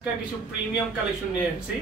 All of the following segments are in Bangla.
কিছু প্রিমিয়াম কালেকশন নিয়ে আসছি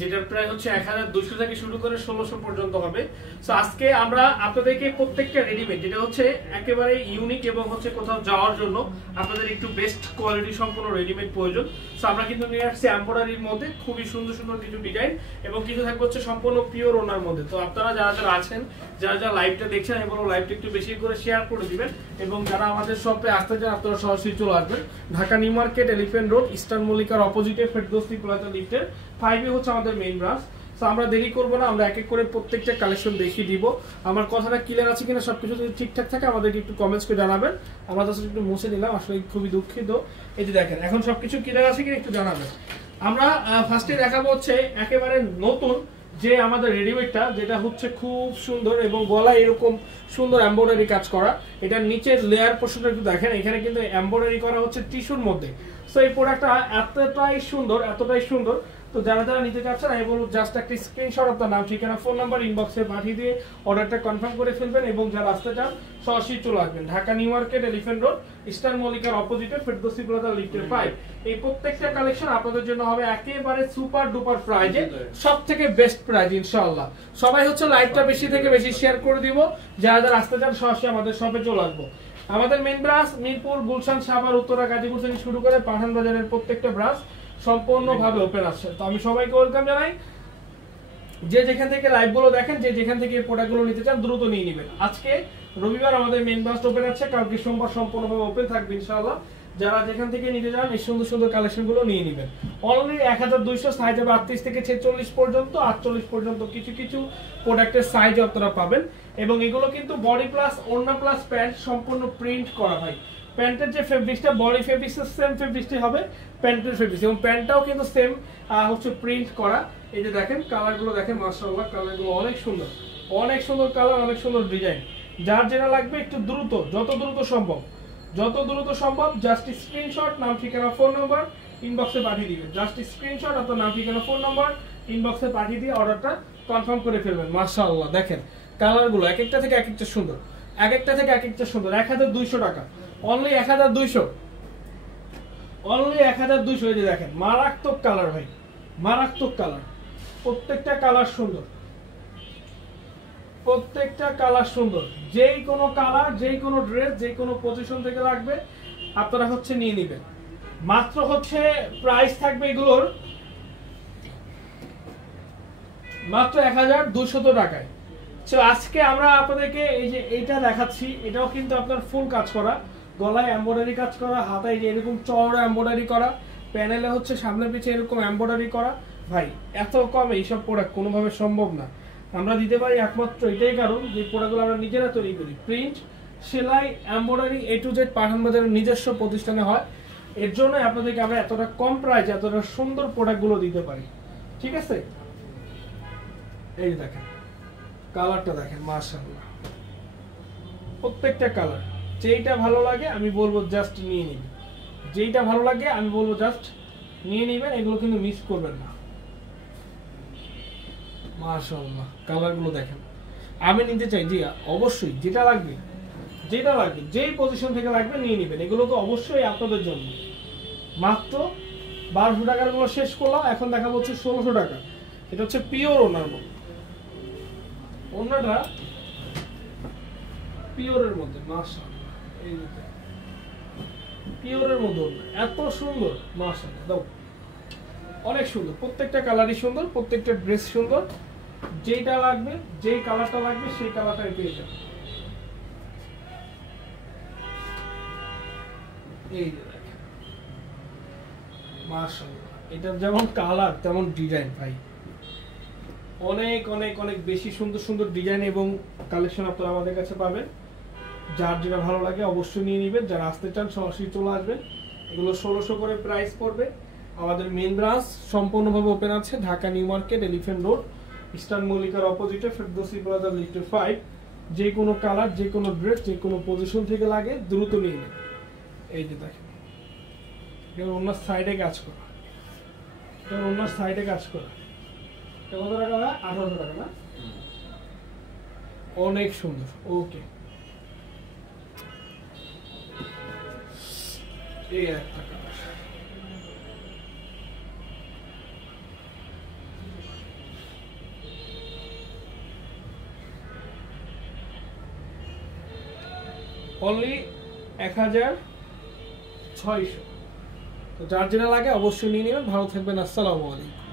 যেটার প্রায় হচ্ছে 1200 থেকে শুরু করে 1600 পর্যন্ত হবে। সো আজকে আমরা আপনাদেরকে প্রত্যেকটা রেডিমেড যেটা হচ্ছে একেবারে ইউনিক এবং হচ্ছে কোথাও যাওয়ার জন্য আপনাদের একটু বেস্ট কোয়ালিটি সম্পন্ন রেডিমেড প্রয়োজন। সো আমরা কিন্তু নিয়ে আসছি এমব্রয়ডারির মধ্যে খুবই সুন্দর সুন্দর কিছু ডিজাইন এবং কিছু থাকবে হচ্ছে সম্পূর্ণ পিওর ওনার মধ্যে। তো আপনারা যারা যারা আছেন, যারা যারা লাইভটা দেখছেন এবং লাইভটা একটু বেশি করে শেয়ার করে দিবেন এবং যারা আমাদের শপে আসতে চান আপনারা সরাসরি চলে আসবেন। Dhaka new market, elephant road, eastern মল্লিকার অপোজিটে ফেরদৌসি প্লাজা লিফটের 5 হচ্ছে আমাদের মেইন ব্রাঞ্চ। সো আমরা দেরি করব না, আমরা এক এক করে প্রত্যেকটা কালেকশন দেখিয়ে দিব। আমার কথাটা ক্লিয়ার আছে কিনা, সবকিছু যদি ঠিকঠাক থাকে আমাদেরকে একটু কমেন্টস করে জানাবেন। আমরা জাস্ট একটু মুছে নিলাম, আসলে খুবই দুঃখিত। এই যে দেখেন এখন সবকিছু ক্লিয়ার আছে কিনা একটু জানাবেন। আমরা ফার্স্টে দেখাবো হচ্ছে একেবারে নতুন যে আমাদের রেডিমেডটা, যেটা হচ্ছে খুব সুন্দর এবং গলায় এরকম সুন্দর এমব্রয়ডারি কাজ করা। এটার নিচের লেয়ার পোর্শনটা একটু দেখেন, এখানে কিন্তু এমব্রয়ডারি করা হচ্ছে টিস্যুর মধ্যে। সো এই প্রোডাক্টটা এতটাই সুন্দর। তো যারা যারা নিতে চাচ্ছেন আমি বলবো জাস্ট একটা স্ক্রিনশট আপনার নাম, ঠিকানা, ফোন নাম্বার ইনবক্সে পাঠিয়ে দিয়ে অর্ডারটা কনফার্ম করে ফেলবেন এবং যারা আসতে চান সরাসরি চলে আসবেন। Dhaka new market, elephant road, eastern মল্লিকার অপোজিটে ফেরদৌসি প্লাজা লিফটের 5। এই প্রত্যেকটা কালেকশন আপনাদের জন্য হবে একেবারে সুপার ডুপার প্রাইজে, সবথেকে বেস্ট প্রাইজ ইনশাআল্লাহ। সবাই হচ্ছে লাইভটা বেশি থেকে বেশি শেয়ার করে দিব। যারা যারা আসতে চান সরাসরি আমাদের শপে চলে আসবো। আমাদের মেইন ব্রাঞ্চ মিরপুর, গুলশান, সাভার, উত্তরা, গাজীপুর থেকে শুরু করে পাঠান বাজারের প্রত্যেকটা ব্রাঞ্চ সম্পূর্ণভাবে ওপেন আছে। তো আমি সবাইকে ওয়েলকাম জানাই। যে যেখান থেকে লাইভগুলো দেখেন, যে যেখান থেকে এই প্রোডাক্টগুলো নিতে চান দ্রুত নিয়ে নেবেন। আজকে রবিবার আমাদের মেইন ব্রাঞ্চ ওপেন আছে, কালকে সোমবার সম্পূর্ণভাবে ওপেন থাকবে ইনশাআল্লাহ। যারা যেখান থেকে নিতে চান এই সুন্দর সুন্দর কালেকশনগুলো নিয়ে নেবেন। অনলি 1200, সাইজ হবে 38 থেকে 46 পর্যন্ত, 48 পর্যন্ত কিছু কিছু প্রোডাক্টের সাইজ আপনারা পাবেন। এবং এগুলো কিন্তু বডি প্লাস ওড়না প্লাস প্যান্ট সম্পূর্ণ প্রিন্ট করা ভাই। প্যান্টের যে ফেব্রিক্সটা, বডি ফেব্রিক্সের সেম ফেব্রিক্সটি হবে প্যান্টের ফেব্রিক্স এবং প্যান্টটাও কিন্তু সেম হচ্ছে প্রিন্ট করা। এই যে দেখেন কালারগুলো দেখেন, মাশাআল্লাহ কালারগুলো অনেক সুন্দর কালার, অনেক সুন্দর ডিজাইন। যার যেটা লাগবে একটু দ্রুত, যত দ্রুত সম্ভব জাস্ট স্ক্রিনশট, নাম, ঠিকানা, ফোন নাম্বার ইনবক্সে পাঠিয়ে দিবেন। জাস্ট স্ক্রিনশট আপনার নাম, ঠিকানা, ফোন নাম্বার ইনবক্সে পাঠিয়ে দিয়ে অর্ডারটা কনফার্ম করে ফেলবেন। মাশাআল্লাহ দেখেন কালারগুলো এক একটা থেকে এক একটা সুন্দর, 1200 টাকা, অনলি 1200, এই যে দেখেন মারাত্মক কালার ভাই, মারাত্মক কালার। প্রত্যেকটা কালার সুন্দর, যেই কোনো কালার, যেই কোনো ড্রেস, যেই কোনো পজিশন থেকে লাগবে আপনারা হচ্ছে নিয়ে নেবেন। মাত্র হচ্ছে প্রাইস থাকবে এগুলোর মাত্র 1200 টাকায়। তো আজকে আমরা আপনাদেরকে এই যে এইটা দেখাচ্ছি, এটাও কিন্তু আপনার ফুল কাজ করা, গলায় এমব্রয়ডারি কাজ করা, হাতায় যে এরকম চওড়া এমব্রয়ডারি করা, প্যানেলে হচ্ছে সামনে পিছে এরকম এমব্রয়ডারি করা। ভাই এত কমে এইসব প্রোডাক্ট কোনোভাবে সম্ভব না। আমরা দিতে পারি একমাত্র এটাই কারণ যে প্রোডাক্টগুলো আমরা নিজেরা তৈরি করি। প্রিন্ট, সেলাই, এমব্রয়ডারি A to Z পাঠান বাজারের নিজস্ব প্রতিষ্ঠানে হয়। এর জন্য আপনাদেরকে আমরা এতটা কম প্রাইসে এতটা সুন্দর প্রোডাক্টগুলো দিতে পারি। ঠিক আছে, এই যে দেখেন কালারটা দেখেন, মাশাআল্লাহ প্রত্যেকটা কালার। যেইটা ভালো লাগে আমি বলবো জাস্ট নিয়ে নিন, এগুলো কিন্তু মিস করবেন না। মাশাআল্লাহ কালারগুলো দেখেন। আমি নিতে চাই জি অবশ্যই, যেটা লাগবে যেই পজিশন থেকে লাগবে নিয়ে নেবেন। এগুলো তো অবশ্যই আপনাদের জন্য। মাত্র 1200 টাকার গুলো শেষ করলাম, এখন দেখাবো হচ্ছে 1600 টাকা। এটা হচ্ছে পিওর ওনার মধ্যে, ওনাটা পিওরের মধ্যে, মাশাআল্লাহ এই যে পিওরের মধ্যে এত সুন্দর, মাশাআল্লাহ দাও অনেক সুন্দর। প্রত্যেকটা কালারই সুন্দর, প্রত্যেকটা ড্রেস সুন্দর। যেইটা লাগবে, যেই কালারটা লাগবে সেই কালারটাই পেয়ে যাবেন। এই যে দেখেন মাশাআল্লাহ, এটা যেমন কালার তেমন ডিজাইন ভাই। অনেক বেশি সুন্দর ডিজাইন এবং কালেকশন আপনারা আমাদের কাছে পাবেন। যার যেটা ভালো লাগে অবশ্যই নিয়ে নেবেন। যারা আসতে চান সরাসরি চলে আসবেন। এগুলো 1600 করে প্রাইস পড়বে। আমাদের মেইন ব্রাঞ্চ সম্পূর্ণভাবে ওপেন আছে Dhaka new market, elephant road, eastern মল্লিকার অপোজিটে ফেরদৌসি প্লাজা লিফটের 5। যে কোনো কালার, যে কোনো ড্রেস, যে কোনো পজিশন থেকে লাগে দ্রুত নিয়ে নেন। এই যে দেখেন এটা ওনার সাইডে কাজ করা, এটা কত টাকা হয়? 1800 টাকা না? অনেক সুন্দর। ওকে, এই একটা কালার, অনলি 1600। তো যার যেটা লাগে অবশ্যই নিয়ে নেবেন। ভালো থাকবেন, আসসালামু আলাইকুম।